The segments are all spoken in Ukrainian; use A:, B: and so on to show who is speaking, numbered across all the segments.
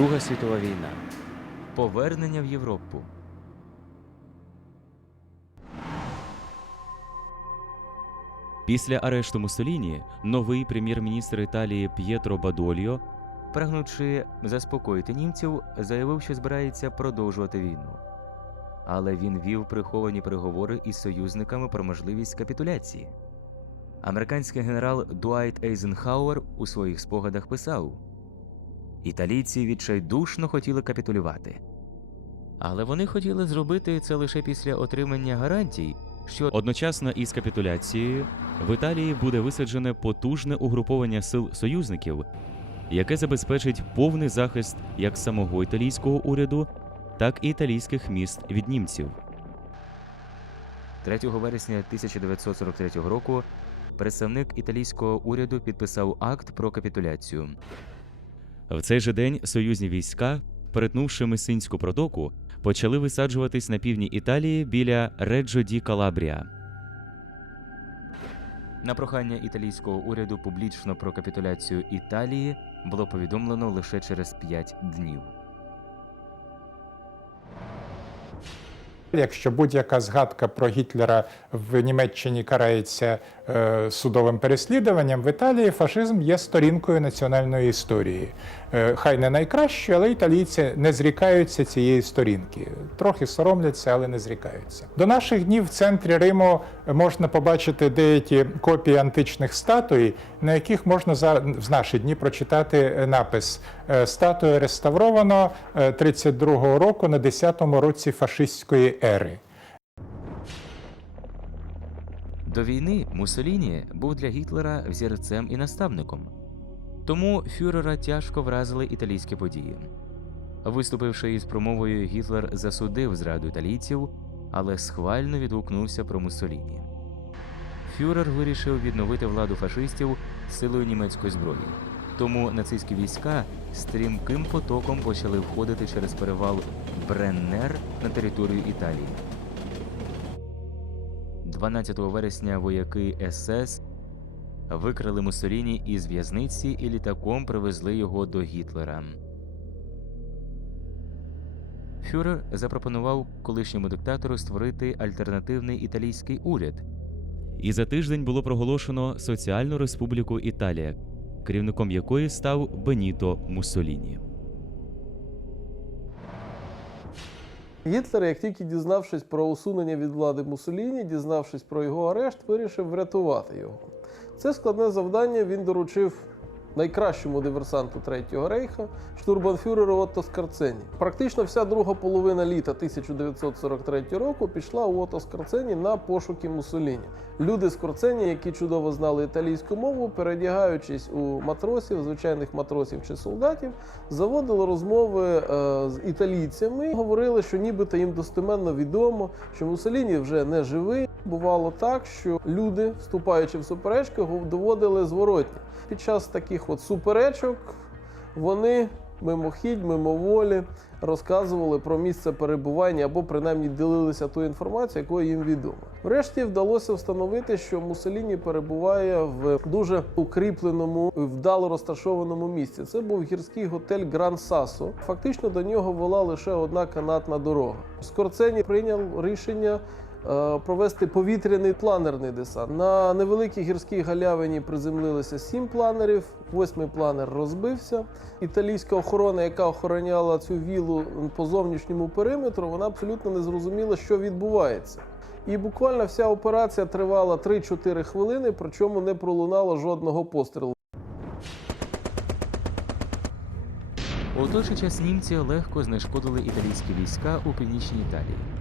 A: Друга світова війна. Повернення в Європу.
B: Після арешту Муссоліні новий прем'єр-міністр Італії П'єтро Бадольо
A: Прагнучи заспокоїти німців, заявив, що збирається продовжувати війну. Але він вів приховані переговори із союзниками про можливість капітуляції. Американський генерал Дуайт Ейзенхауер у своїх спогадах писав: Італійці відчайдушно хотіли капітулювати. Але вони хотіли зробити це лише після отримання гарантій, що
B: Одночасно із капітуляцією в Італії буде висаджене потужне угруповання сил союзників, яке забезпечить повний захист як самого італійського уряду, так і італійських міст від німців.
A: 3 вересня 1943 року представник італійського уряду підписав акт про капітуляцію.
B: В цей же день союзні війська, перетнувши Месинську протоку, почали висаджуватись на півдні Італії біля Реджо ді Калабрія.
A: На прохання італійського уряду публічно про капітуляцію Італії було повідомлено лише через 5 днів.
C: Якщо будь-яка згадка про Гітлера в Німеччині карається е, судовим переслідуванням, в Італії фашизм є сторінкою національної історії. Е, хай не найкращою, але італійці не зрікаються цієї сторінки. Трохи соромляться, але не зрікаються. До наших днів в центрі Риму можна побачити деякі копії античних статуй, на яких можна за в наші дні прочитати напис статуя реставровано е, 32-го року на 10-му році фашистської ери.
A: До війни Муссоліні був для Гітлера взірцем і наставником. Тому фюрера тяжко вразили італійські події. Виступивши із промовою, Гітлер засудив зраду італійців, але схвально відгукнувся про Муссоліні. Фюрер вирішив відновити владу фашистів силою німецької зброї. Тому нацистські війська стрімким потоком почали входити через перевал Бреннер на територію Італії. 12 вересня вояки СС викрали Муссоліні із в'язниці і літаком привезли його до Гітлера. Фюрер запропонував колишньому диктатору створити альтернативний італійський уряд.
B: І за тиждень було проголошено Соціальну Республіку Італія, керівником якої став Беніто Муссоліні.
D: Гітлер, як тільки дізнавшись про усунення від влади Муссоліні, дізнавшись про його арешт, вирішив врятувати його. Це складне завдання він доручив найкращому диверсанту Третього рейха, штурбанфюреру Отто Скарцені. Практично вся друга половина літа 1943 року пішла у Отто Скарцені на пошуки Муссоліні. Люди Скорцені, які чудово знали італійську мову, передягаючись у матросів, звичайних матросів чи солдатів, заводили розмови е, з італійцями, говорили, що нібито їм достеменно відомо, що Муссоліні вже не живий. Бувало так, що люди, вступаючи в суперечки, доводили зворотні. Під час таких от суперечок вони мимохідь, мимоволі розказували про місце перебування або принаймні ділилися тою інформацією, якою їм відомо. Врешті вдалося встановити, що Муссоліні перебуває в дуже укріпленому, вдало розташованому місці. Це був гірський готель Гран Сасо. Фактично до нього вела лише одна канатна дорога. Скорцені прийняв рішення провести повітряний планерний десант. На невеликій гірській галявині приземлилися сім планерів. Восьмий планер розбився. Італійська охорона, яка охороняла цю вілу по зовнішньому периметру, вона абсолютно не зрозуміла, що відбувається. І буквально вся операція тривала 3-4 хвилини, причому не пролунало жодного пострілу.
A: У той же час німці легко знешкодили італійські війська у північній Італії.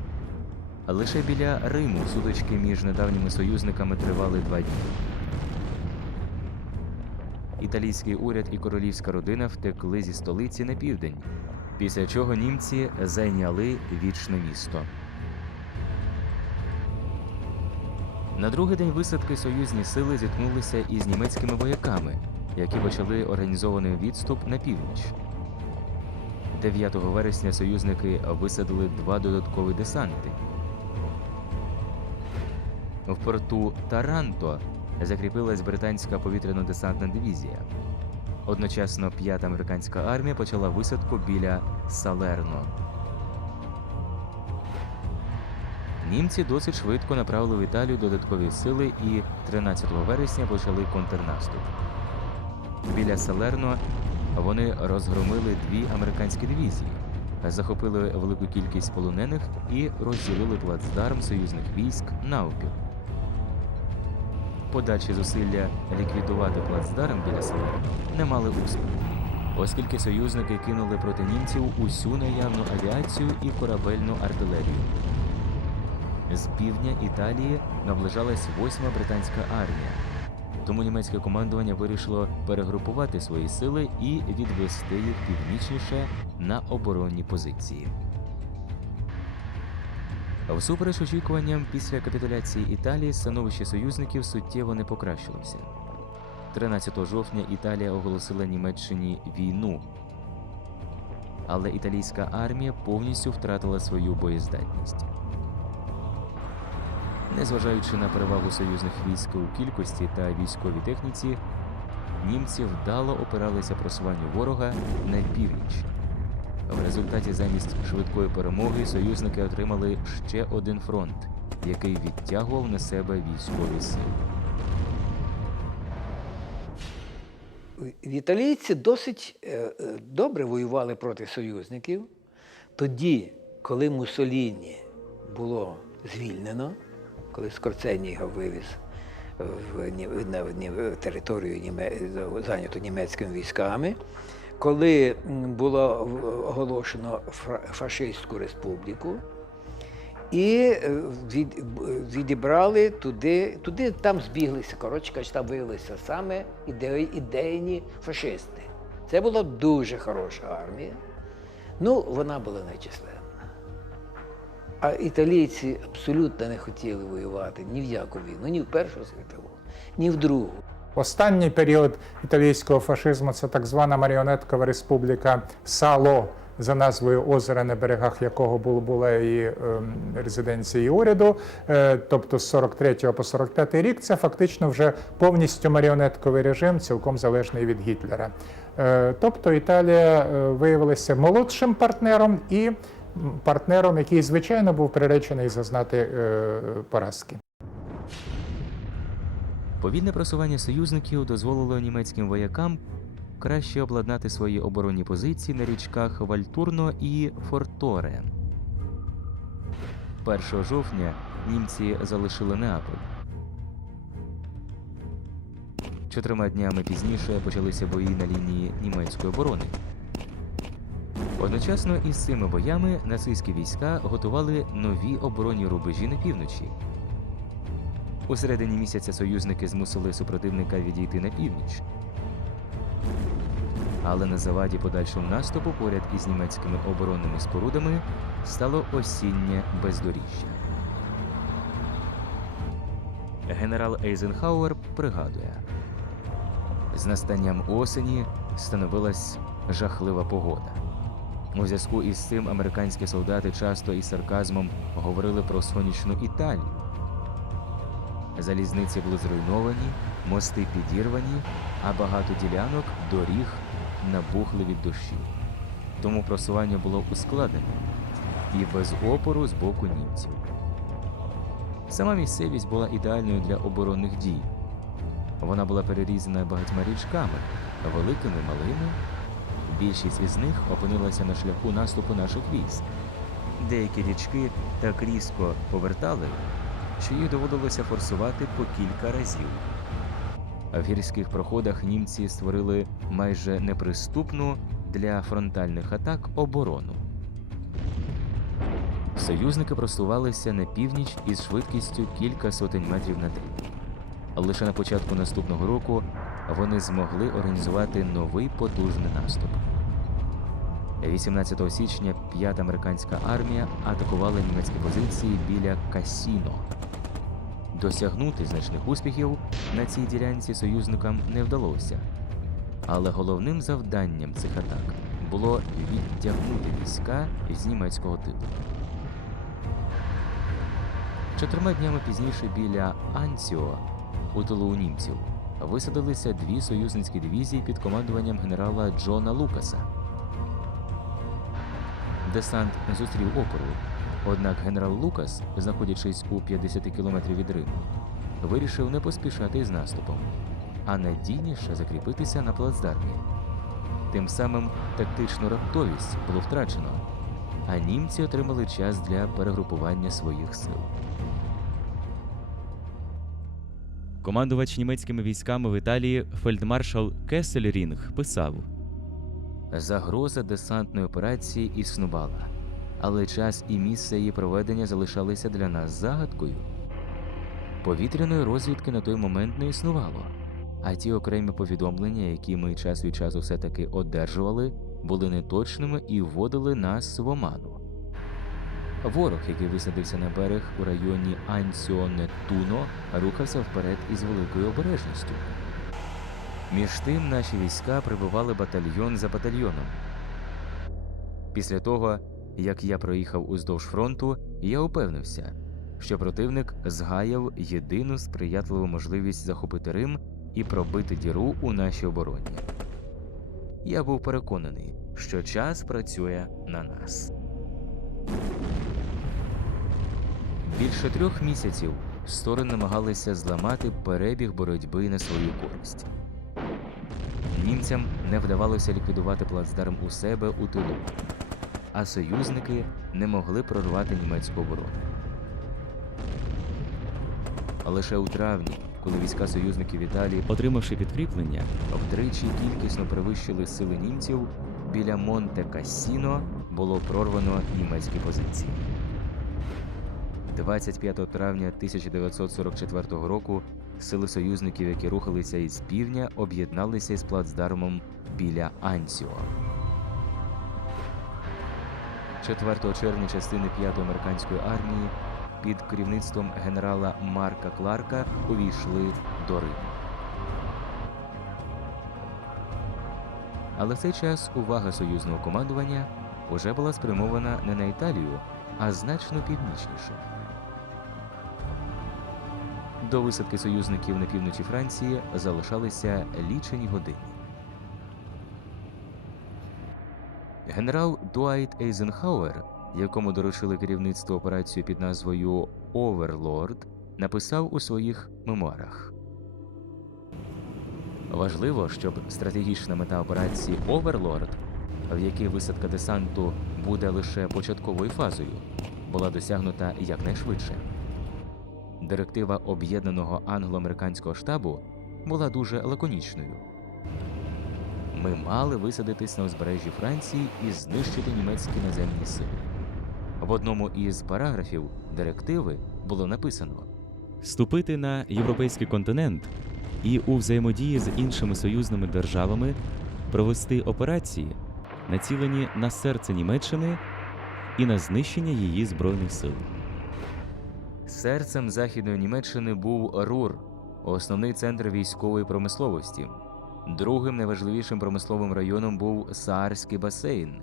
A: Лише біля Риму сутички між недавніми союзниками тривали два дні. Італійський уряд і королівська родина втекли зі столиці на південь, після чого німці зайняли вічне місто. На другий день висадки союзні сили зіткнулися із німецькими вояками, які почали організований відступ на північ. 9 вересня союзники висадили два додаткові десанти. В порту Таранто закріпилась британська повітряно-десантна дивізія. Одночасно п'ята американська армія почала висадку біля Салерно. Німці досить швидко направили в Італію додаткові сили і 13 вересня почали контрнаступ. Біля Салерно вони розгромили дві американські дивізії, захопили велику кількість полонених і розділили плацдарм союзних військ навпіл. Подальші зусилля ліквідувати плацдарм біля Салерно не мали успіху, оскільки союзники кинули проти німців усю наявну авіацію і корабельну артилерію. З півдня Італії наближалась восьма британська армія, тому німецьке командування вирішило перегрупувати свої сили і відвести їх північніше на оборонні позиції. Всупереч очікуванням після капітуляції Італії становище союзників суттєво не покращилося. 13 жовтня Італія оголосила Німеччині війну, але італійська армія повністю втратила свою боєздатність. Незважаючи на перевагу союзних військ у кількості та військовій техніці, німці вдало опиралися просуванню ворога на північ. В результаті замість швидкої перемоги союзники отримали ще один фронт, який відтягував на себе військові сили.
E: Італійці досить е, добре воювали проти союзників. Тоді, коли Муссоліні було звільнено, коли Скорцені його вивіз в, Ні- на в в територію зайняту німецькими військами, коли було оголошено фашистську республіку, і е, від, відібрали туди, туди там збіглися, коротше кажучи, там виявилися саме ідеї, ідейні фашисти. Це була дуже хороша армія. Ну, вона була нечисленна. А італійці абсолютно не хотіли воювати ні в яку війну, ні в Першу світову, ні в Другу.
C: Останній період італійського фашизму це так звана маріонеткова республіка Сало, за назвою озера, на берегах якого була і ем, резиденція уряду. Е, тобто з 43 по 45 рік це фактично вже повністю маріонетковий режим, цілком залежний від Гітлера. Е, тобто Італія е, виявилася молодшим партнером і партнером, який, звичайно, був приречений зазнати поразки.
A: Повільне просування союзників дозволило німецьким воякам краще обладнати свої оборонні позиції на річках Вальтурно і Форторе. 1 жовтня німці залишили Неаполь. Чотирма днями пізніше почалися бої на лінії німецької оборони. Одночасно із цими боями нацистські війська готували нові оборонні рубежі на півночі. У середині місяця союзники змусили супротивника відійти на північ. Але на заваді подальшому наступу поряд із німецькими оборонними спорудами стало осіннє бездоріжжя. Генерал Ейзенхауер пригадує: з настанням осені становилась жахлива погода. У зв'язку із цим американські солдати часто із сарказмом говорили про сонячну Італію. Залізниці були зруйновані, мости підірвані, а багато ділянок доріг набухли від дощів. Тому просування було ускладнене і без опору з боку німців. Сама місцевість була ідеальною для оборонних дій. Вона була перерізана багатьма річками, великими малими. Більшість із них опинилася на шляху наступу наших військ. Деякі річки так різко повертали, що їх доводилося форсувати по кілька разів. В гірських проходах німці створили майже неприступну для фронтальних атак оборону. Союзники просувалися на північ із швидкістю кілька сотень метрів на день. Лише на початку наступного року вони змогли організувати новий потужний наступ. 18 січня 5-та американська армія атакувала німецькі позиції біля Касіно. Досягнути значних успіхів на цій ділянці союзникам не вдалося. Але головним завданням цих атак було відтягнути війська з німецького тилу. Чотирма днями пізніше біля Анціо у тилу у німців висадилися дві союзницькі дивізії під командуванням генерала Джона Лукаса. Десант зустрів опору, однак генерал Лукас, знаходячись у 50 кілометрів від Риму, вирішив не поспішати із наступом, а надійніше закріпитися на плацдармі. Тим самим тактичну раптовість було втрачено, а німці отримали час для перегрупування своїх сил.
B: Командувач німецькими військами в Італії фельдмаршал Кесельрінг писав:
A: Загроза десантної операції існувала, але час і місце її проведення залишалися для нас загадкою. Повітряної розвідки на той момент не існувало, а ті окремі повідомлення, які ми час від часу все-таки одержували, були неточними і вводили нас в оману. Ворог, який висадився на берег у районі Анціонетуно, рухався вперед із великою обережністю. Між тим наші війська прибували батальйон за батальйоном. Після того, як я проїхав уздовж фронту, я упевнився, що противник згаяв єдину сприятливу можливість захопити Рим і пробити діру у нашій обороні. Я був переконаний, що час працює на нас. Більше трьох місяців сторони намагалися зламати перебіг боротьби на свою користь. Німцям не вдавалося ліквідувати плацдарм у себе у тилу, а союзники не могли прорвати німецьку оборону. А лише у травні, коли війська союзників Італії
B: отримавши підкріплення,
A: втричі кількісно перевищили сили німців, біля Монте Кассіно було прорвано німецькі позиції. 25 травня 1944 року сили союзників, які рухалися із півдня, об'єдналися із плацдармом біля Анціо. 4 червня частини 5-ї американської армії під керівництвом генерала Марка Кларка увійшли до Риму. Але в цей час увага союзного командування уже була спрямована не на Італію, а значно північніше. До висадки союзників на півночі Франції залишалися лічені години. Генерал Дуайт Ейзенхауер, якому доручили керівництво операцію під назвою Оверлорд, написав у своїх мемуарах. Важливо, щоб стратегічна мета операції Оверлорд, в якій висадка десанту буде лише початковою фазою, була досягнута якнайшвидше. Директива об'єднаного англо-американського штабу була дуже лаконічною. Ми мали висадитись на узбережжі Франції і знищити німецькі наземні сили. В одному із параграфів директиви було написано
B: ступити на європейський континент і у взаємодії з іншими союзними державами провести операції, націлені на серце Німеччини і на знищення її збройних сил.
A: Серцем Західної Німеччини був Рур, основний центр військової промисловості. Другим найважливішим промисловим районом був Саарський басейн.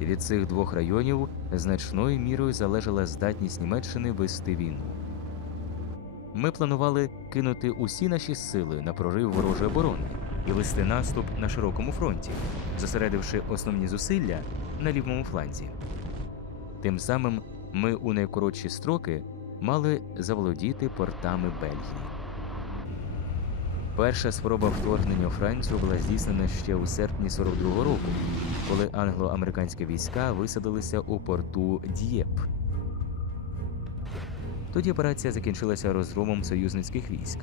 A: Від цих двох районів значною мірою залежала здатність Німеччини вести війну. Ми планували кинути усі наші сили на прорив ворожої оборони і вести наступ на широкому фронті, зосередивши основні зусилля на лівому фланзі. Тим самим ми у найкоротші строки мали заволодіти портами Бельгії. Перша спроба вторгнення у Францію була здійснена ще у серпні 42-го року, коли англо-американські війська висадилися у порту Д'єп. Тоді операція закінчилася розгромом союзницьких військ.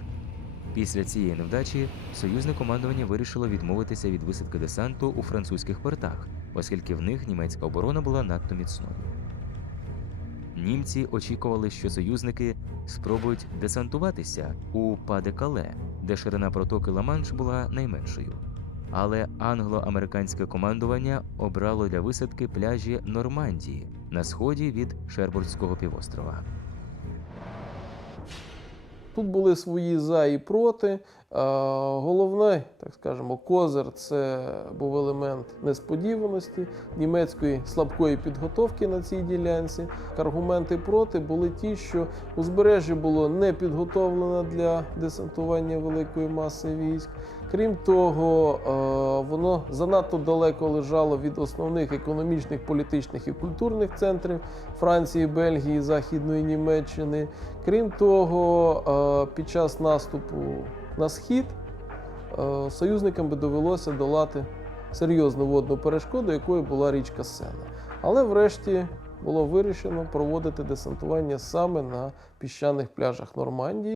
A: Після цієї невдачі союзне командування вирішило відмовитися від висадки десанту у французьких портах, оскільки в них німецька оборона була надто міцною. Німці очікували, що союзники спробують десантуватися у Паде-Кале, де ширина протоки Ла-Манш була найменшою. Але англо-американське командування обрало для висадки пляжі Нормандії на сході від Шербурзького півострова.
D: Тут були свої за і проти, Головний, так скажемо, козир це був елемент несподіваності, німецької слабкої підготовки на цій ділянці. Аргументи проти були ті, що узбережжя було не підготовлено для десантування великої маси військ. Крім того, воно занадто далеко лежало від основних економічних, політичних і культурних центрів Франції, Бельгії, Західної Німеччини. Крім того, під час наступу на схід е, союзникам би довелося долати серйозну водну перешкоду, якою була річка Сена. Але врешті було вирішено проводити десантування саме на піщаних пляжах Нормандії.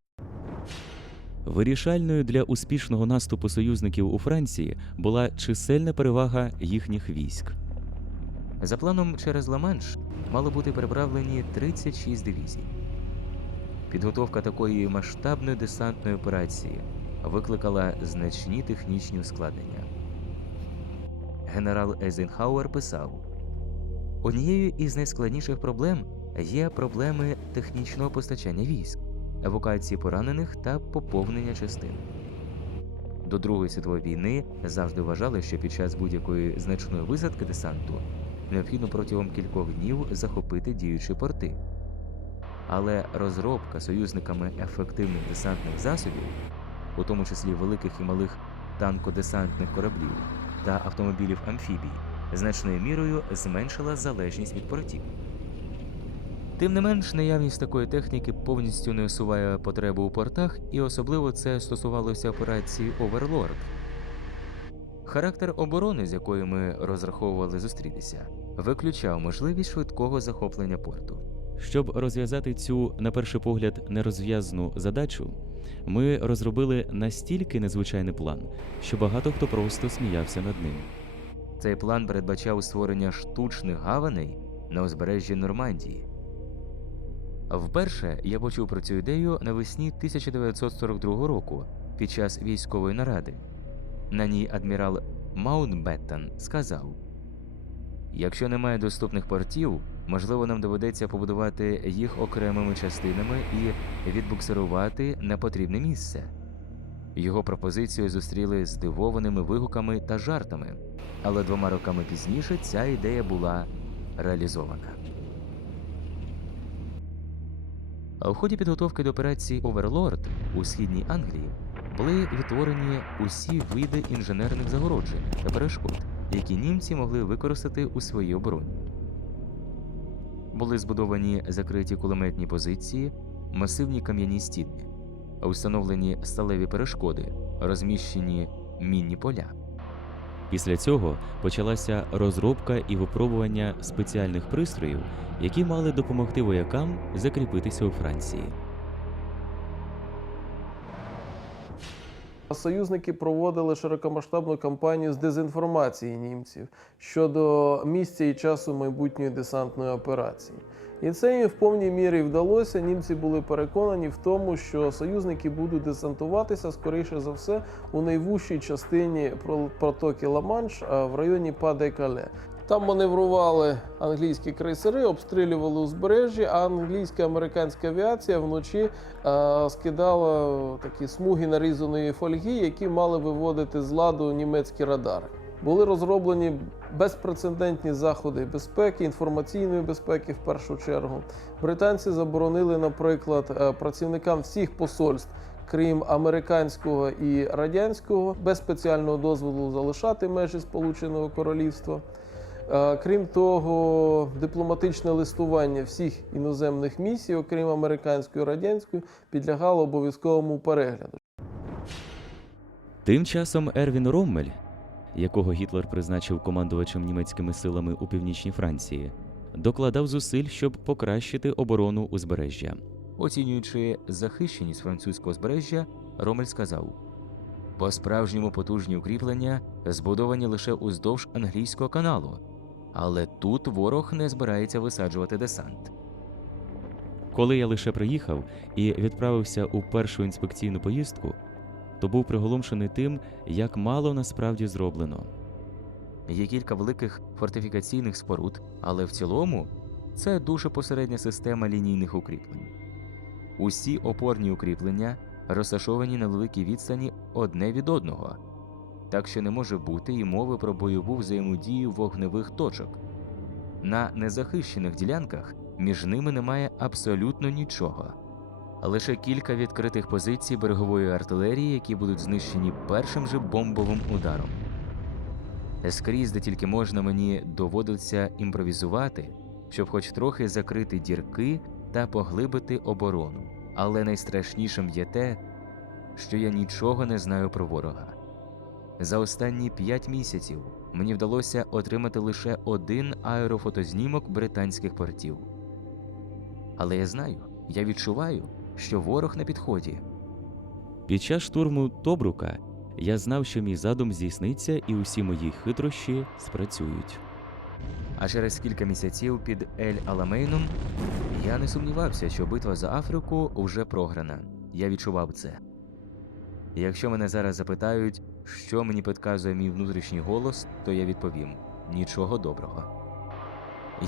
B: Вирішальною для успішного наступу союзників у Франції була чисельна перевага їхніх військ.
A: За планом через Ла-Манш мало бути переправлені 36 дивізій. Підготовка такої масштабної десантної операції викликала значні технічні ускладнення. Генерал Ейзенхауер писав: однією із найскладніших проблем є проблеми технічного постачання військ, евакуації поранених та поповнення частин. До Другої світової війни завжди вважали, що під час будь-якої значної висадки десанту необхідно протягом кількох днів захопити діючі порти. Але розробка союзниками ефективних десантних засобів, у тому числі великих і малих танкодесантних кораблів та автомобілів амфібій, значною мірою зменшила залежність від портів. Тим не менш, наявність такої техніки повністю не усуває потребу у портах, і особливо це стосувалося операції Оверлорд. Характер оборони, з якою ми розраховували зустрітися, виключав можливість швидкого захоплення порту.
B: Щоб розв'язати цю, на перший погляд, нерозв'язну задачу, ми розробили настільки незвичайний план, що багато хто просто сміявся над ним.
A: Цей план передбачав створення штучних гаваней на узбережжі Нормандії. Вперше я почув про цю ідею навесні 1942 року під час військової наради. На ній адмірал Маунтбеттен сказав: Якщо немає доступних портів, можливо, нам доведеться побудувати їх окремими частинами і відбуксирувати на потрібне місце. Його пропозицію зустріли здивованими вигуками та жартами, але двома роками пізніше ця ідея була реалізована. А в ході підготовки до операції Оверлорд у східній Англії були відтворені усі види інженерних загороджень та перешкод, які німці могли використати у своїй обороні. Були збудовані закриті кулеметні позиції, масивні кам'яні стіни, установлені сталеві перешкоди, розміщені мінні поля.
B: Після цього почалася розробка і випробування спеціальних пристроїв, які мали допомогти воякам закріпитися у Франції.
D: Союзники проводили широкомасштабну кампанію з дезінформації німців щодо місця і часу майбутньої десантної операції. І це їм в повній мірі вдалося. Німці були переконані в тому, що союзники будуть десантуватися скоріше за все у найвужчій частині про- протоки Ла-Манш в районі Па-де-Кале. Там маневрували англійські крейсери, обстрілювали узбережжя, а англійська американська авіація вночі е, скидала такі смуги нарізаної фольги, які мали виводити з ладу німецькі радари. Були розроблені безпрецедентні заходи безпеки, інформаційної безпеки в першу чергу. Британці заборонили, наприклад, е, працівникам всіх посольств. Крім американського і радянського, без спеціального дозволу залишати межі Сполученого Королівства. Е, Крім того, дипломатичне листування всіх іноземних місій, окрім американської і радянської, підлягало обов'язковому перегляду.
B: Тим часом Ервін Роммель, якого Гітлер призначив командувачем німецькими силами у північній Франції, докладав зусиль, щоб покращити оборону узбережжя.
A: Оцінюючи захищеність французького збережжя, Ромель сказав: по справжньому потужні укріплення збудовані лише уздовж англійського каналу, але тут ворог не збирається висаджувати десант.
B: Коли я лише приїхав і відправився у першу інспекційну поїздку, то був приголомшений тим, як мало насправді зроблено.
A: Є кілька великих фортифікаційних споруд, але в цілому це дуже посередня система лінійних укріплень. Усі опорні укріплення розташовані на великій відстані одне від одного, так що не може бути і мови про бойову взаємодію вогневих точок. На незахищених ділянках між ними немає абсолютно нічого. Лише кілька відкритих позицій берегової артилерії, які будуть знищені першим же бомбовим ударом. Скрізь, де тільки можна, мені доводиться імпровізувати, щоб хоч трохи закрити дірки та поглибити оборону. Але найстрашнішим є те, що я нічого не знаю про ворога. За останні п'ять місяців мені вдалося отримати лише один аерофотознімок британських портів. Але я знаю, я відчуваю, що ворог на підході.
B: Під час штурму Тобрука я знав, що мій задум здійсниться і усі мої хитрощі спрацюють.
A: А через кілька місяців під Ель Аламейном я не сумнівався, що битва за Африку вже програна. Я відчував це. Якщо мене зараз запитають, що мені підказує мій внутрішній голос, то я відповім нічого доброго.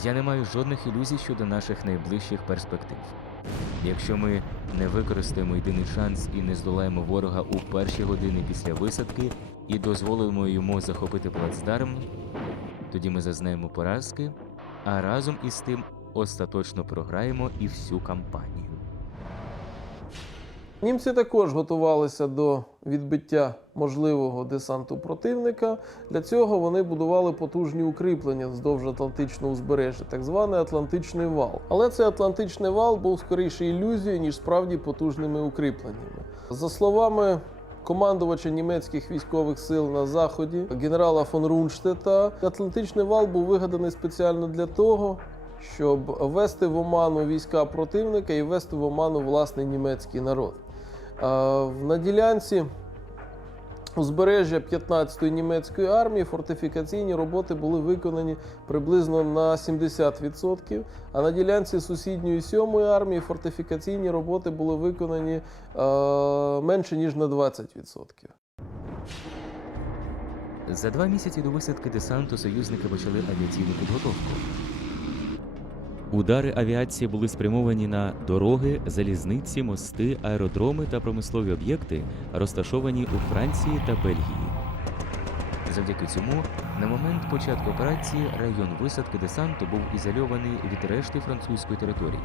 A: Я не маю жодних ілюзій щодо наших найближчих перспектив. Якщо ми не використаємо єдиний шанс і не здолаємо ворога у перші години після висадки і дозволимо йому захопити плацдарм, тоді ми зазнаємо поразки, а разом із тим остаточно програємо і всю кампанію.
D: Німці також готувалися до відбиття можливого десанту противника. Для цього вони будували потужні укріплення вздовж Атлантичного узбережжя, так званий Атлантичний вал. Але цей Атлантичний вал був скоріше ілюзією, ніж справді потужними укріпленнями. За словами командувача німецьких військових сил на заході генерала фон Рунштета, Атлантичний вал був вигаданий спеціально для того, щоб ввести в оману війська противника і ввести в оману власний німецький народ. На ділянці узбережжя 15-ї німецької армії фортифікаційні роботи були виконані приблизно на 70%, а на ділянці сусідньої 7-ї армії фортифікаційні роботи були виконані менше ніж на 20%.
A: За два місяці до висадки десанту союзники почали авіаційну підготовку.
B: Удари авіації були спрямовані на дороги, залізниці, мости, аеродроми та промислові об'єкти, розташовані у Франції та Бельгії.
A: Завдяки цьому, на момент початку операції район висадки десанту був ізольований від решти французької території.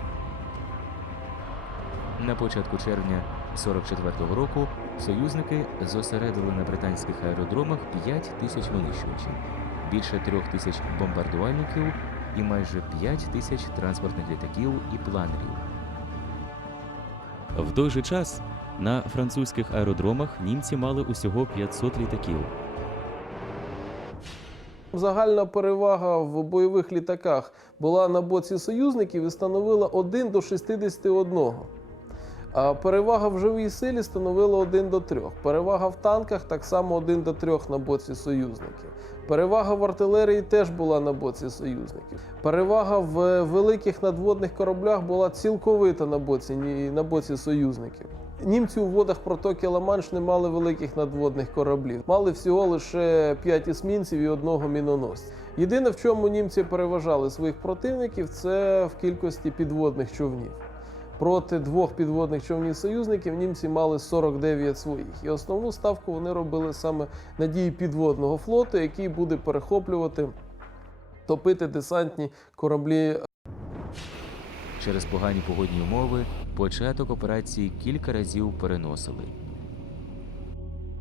A: На початку червня 44-го року союзники зосередили на британських аеродромах 5 тисяч винищувачів, більше трьох тисяч бомбардувальників і майже 5 тисяч транспортних літаків і планерів.
B: В той же час на французьких аеродромах німці мали усього 500 літаків.
D: Загальна перевага в бойових літаках була на боці союзників і становила 1 до 61. Перевага в живій силі становила 1 до 3. Перевага в танках так само 1 до 3 на боці союзників. Перевага в артилерії теж була на боці союзників. Перевага в великих надводних кораблях була цілковита на боці, на боці союзників. Німці у водах протоки Ла-Манш не мали великих надводних кораблів, мали всього лише 5 есмінців і одного міноносця. Єдине, в чому німці переважали своїх противників, це в кількості підводних човнів. Проти двох підводних човнів союзників німці мали 49 своїх. І основну ставку вони робили саме на дії підводного флоту, який буде перехоплювати, топити десантні кораблі
A: Через погані погодні умови початок операції кілька разів переносили.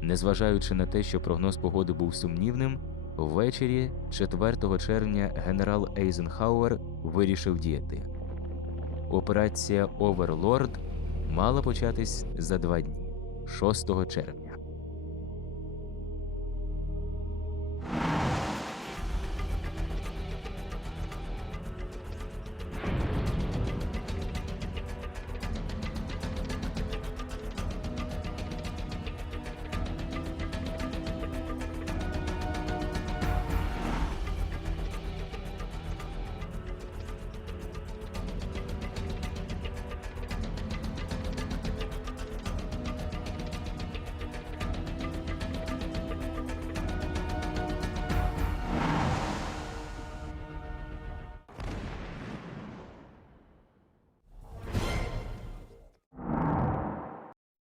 A: Незважаючи на те, що прогноз погоди був сумнівним, ввечері 4 червня генерал Ейзенхауер вирішив діяти. Операція Оверлорд мала початись за два дні 6 червня.